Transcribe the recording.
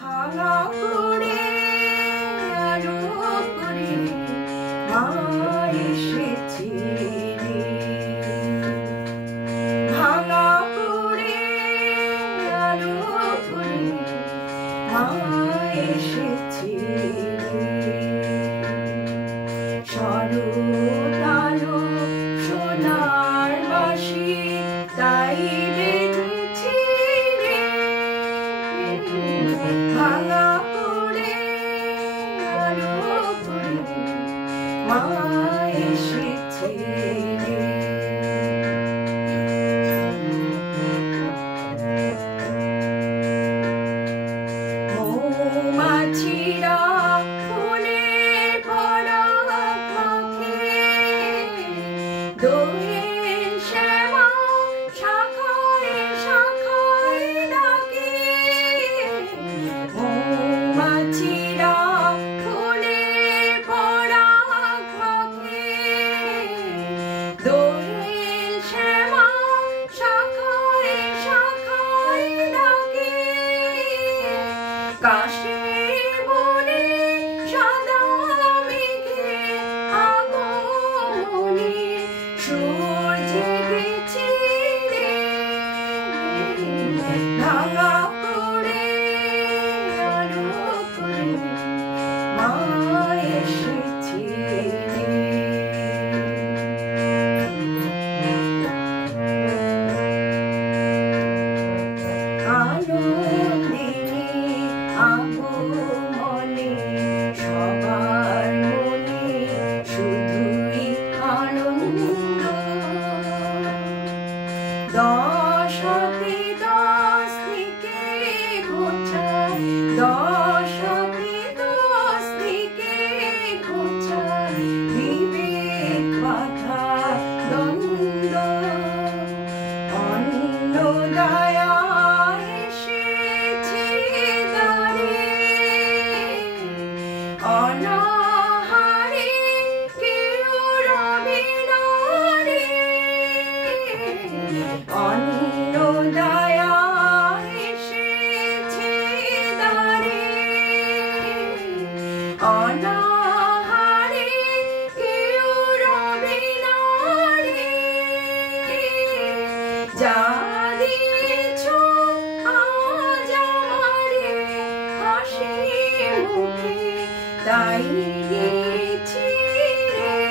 ভাঙা করে আলো করে মা এসেছে রে। ভাঙা করে আলো করে মা এসেছে রে। শরৎআলো সোনার বাঁশি তাই বেজেছে রে। ভাঙা করে আলো করে মা এসেছে রে। মৌমাছিরা ফুলের পরাগ মাখে, দোয়েল শ্যামা শাখায় শাখায় ডাকে। মৌমাছিরা ফুলের পরাগ মাখে, দোয়েল শ্যামা শাখায় শাখায় ডাকে। কাশের বনে সাদা মেঘে আগমনে সুর জেগেছে রে। ভাঙা করে আলো করে মা এসেছে রে। আনন্দিনী আগমনে সবার মনে শুধুই আনন্দ। দশ হাতে 10 দিকে ঘোচায়, 10 হাতে 10 দিকে ঘোচায় বিবেক বাঁধা দ্বন্দ্ব। অন্নদায়া এসেছে দ্বারে, অনাহারে কেউ রবে না রে। অন্নদায়া এসেছে দ্বারে, অনাহারে কেউ রবে না রে। যা দিয়েছ আজ আমারে হাসি মুখে তাই দিয়েছি রে।